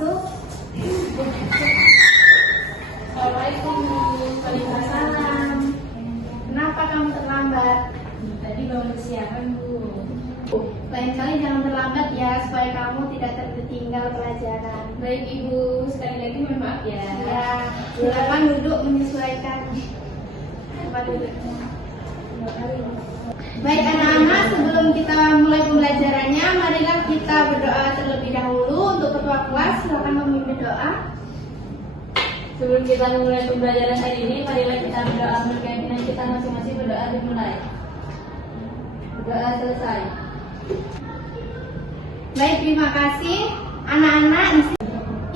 masuk. Assalamualaikum Bu. Waalaikumsalam. Kenapa kamu terlambat? Tadi bangun kesiangan Bu. Lain kali jangan terlambat ya, supaya kamu tidak tertinggal pelajaran. Baik Ibu, sekali lagi mohon maaf ya. Ya, silakan duduk menyesuaikan tempat duduknya. Baik anak-anak, sebelum kita mulai pembelajarannya, marilah kita berdoa terlebih dahulu. Untuk ketua kelas, silakan memimpin doa. Sebelum kita memulai pembelajaran hari ini, marilah kita berdoa menurut keyakinan kita masing-masing. Berdoa dimulai. Berdoa selesai. Baik, terima kasih anak-anak.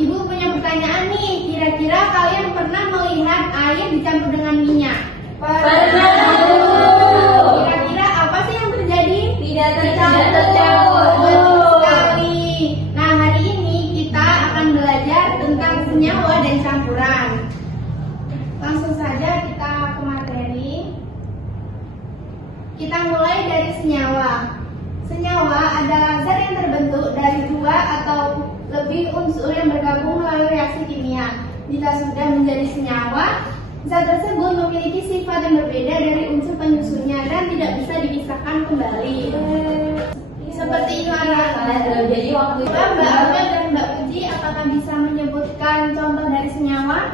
Ibu punya pertanyaan nih, kira-kira kalian pernah melihat air dicampur dengan minyak? Pernah. Kira-kira apa sih yang terjadi? Tidak Tercampur. Betul sekali. Nah, hari ini kita akan belajar tentang senyawa dan campuran. Langsung saja kita ke materi. Kita mulai dari senyawa. Senyawa adalah zat yang terbentuk dari dua atau lebih unsur yang bergabung melalui reaksi kimia. Jika sudah menjadi senyawa, zat tersebut memiliki sifat yang berbeda dari unsur penyusunnya dan tidak bisa dipisahkan kembali. Seperti itu anak-anak. Jadi waktu itu Mbak Amel dan Mbak Puji, apakah bisa menyebutkan contoh dari senyawa?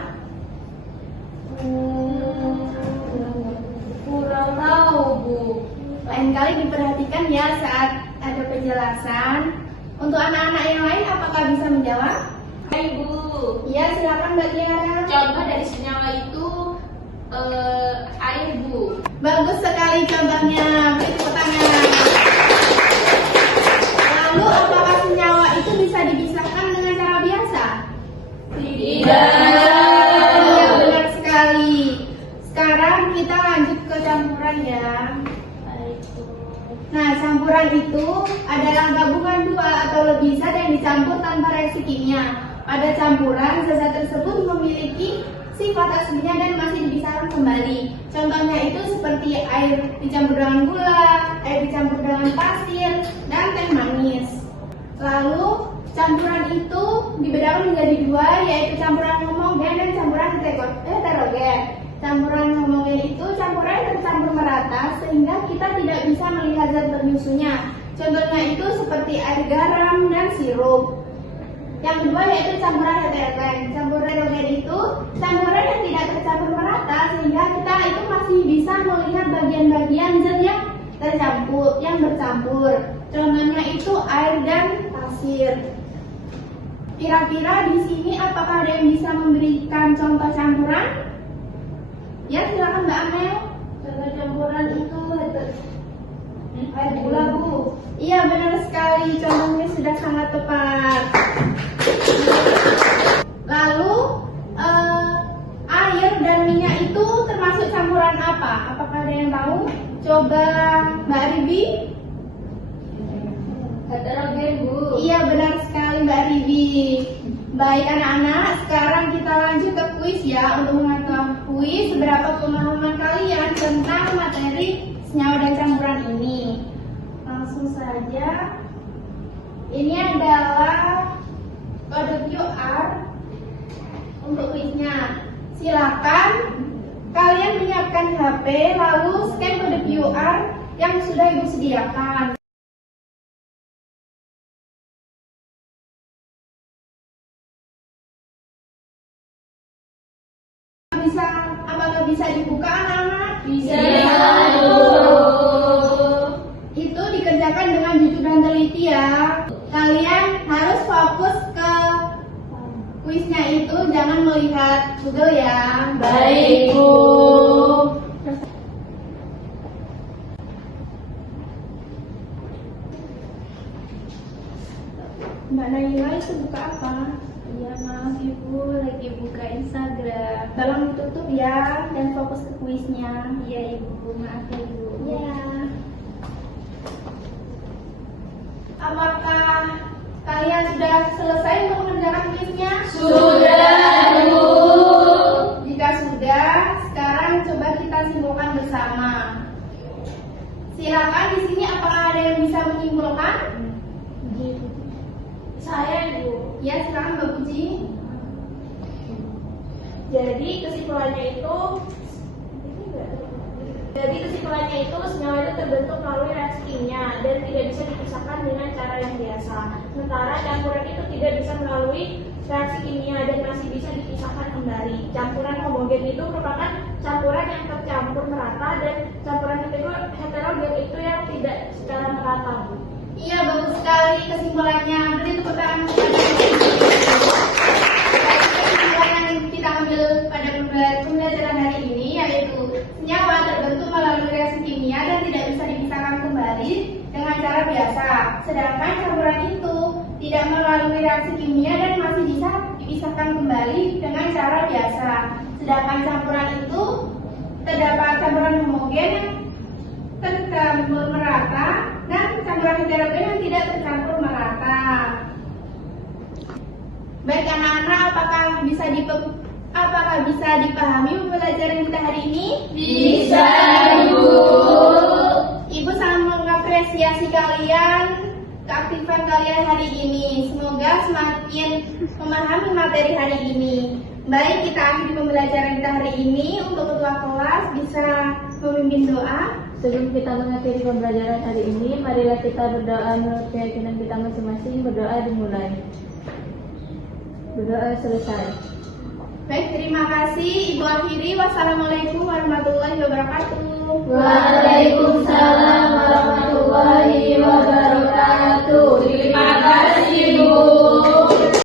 kurang tahu Bu. Lain kali diperhatikan ya saat ada penjelasan. Untuk anak-anak yang lain, apakah bisa menjawab? Hai Bu. Iya, silakan Mbak Tiara. Contoh dari senyawa itu air Bu. Bagus sekali contohnya. Beri tepuk tangan. Lalu, apakah senyawa itu bisa dipisahkan dengan cara biasa? Tidak. Iya, benar sekali. Sekarang kita lanjut ke campuran ya. Nah, campuran itu adalah gabungan dua atau lebih zat yang dicampur tanpa reaksi kimia. Pada campuran, zat tersebut memiliki sifat aslinya dan masih dipisahkan kembali. Contohnya itu seperti air dicampur dengan gula, air dicampur dengan pasir, dan teh manis. Lalu, campuran itu dibedakan menjadi dua, yaitu campuran homogen dan campuran heterogen. Campuran homogen itu campuran yang tercampur merata sehingga kita tidak bisa melihat zat penyusunnya. Contohnya itu seperti air garam dan sirup. Yang kedua yaitu campuran heterogen. Campuran heterogen itu campuran yang tidak tercampur merata sehingga kita itu masih bisa melihat bagian-bagian zat yang bercampur. Contohnya itu air dan pasir. Kira-kira di sini apakah ada yang bisa memberikan contoh campuran? Ya, silakan Mbak Amel. Contoh campuran itu Air gula Bu. Iya, benar sekali. Contohnya sudah sangat tepat. Lalu air dan minyak itu termasuk campuran apa? Apakah ada yang tahu? Coba Mbak Ribi. heterogen Bu. Iya, benar sekali Mbak Ribi. Baik anak-anak, sekarang kita lanjut ke kuis ya untuk mengetahui seberapa pemahaman kalian tentang materi senyawa dan campuran ini. Langsung saja. Ini adalah kode QR untuk kuisnya. Silakan kalian menyiapkan HP lalu scan kode QR yang sudah Ibu sediakan. Apakah bisa dibuka anak-anak? Bisa. Itu dikerjakan dengan jujur dan teliti ya. Kalian harus fokus ke kuisnya itu, jangan melihat Google ya. Baik Bu. Mbak Naila itu buka apa? Iya maaf Ibu, lagi buka Instagram. Tolong ditutup ya dan fokus ke kuisnya. Iya Ibu, maaf ya Ibu. Ya. Apakah kalian sudah selesai untuk mengerjakan kuisnya? Sudah Bu. Jika sudah, sekarang coba kita simpulkan bersama. Silakan di sini apakah ada yang bisa menyimpulkan? Saya Ibu. Ya, silakan Mbak Puji. Jadi kesimpulannya itu senyawa itu terbentuk melalui reaksi kimia dan tidak bisa dipisahkan dengan cara yang biasa. Sementara campuran itu tidak bisa melalui reaksi kimia dan masih bisa dipisahkan kembali. Campuran homogen itu merupakan campuran yang tercampur merata dan campuran heterogen itu yang tidak secara merata, Bu. Iya, bagus sekali kesimpulannya. Beri tepuk tangan kepada kesimpulan yang kita ambil pada pembelajaran hari ini, yaitu senyawa terbentuk melalui reaksi kimia dan tidak bisa dipisahkan kembali dengan cara biasa. Sedangkan campuran itu tidak melalui reaksi kimia dan masih bisa dipisahkan kembali dengan cara biasa. Sedangkan campuran itu terdapat campuran homogen yang tercampur merata dan campuran heterogen yang tidak tercampur merata. Baik anak-anak, apakah bisa dipahami pembelajaran kita hari ini? Bisa, Bu. Ibu sangat mengapresiasi kalian, keaktifan kalian hari ini. Semoga semakin memahami materi hari ini. Baik, kita akhiri pembelajaran kita hari ini. Untuk ketua kelas bisa memimpin doa. Sebelum kita mengakhiri pembelajaran hari ini, marilah kita berdoa menurut keyakinan kita masing-masing. Berdoa dimulai. Berdoa selesai. Baik, terima kasih. Ibu akhiri. Wassalamualaikum warahmatullahi wabarakatuh.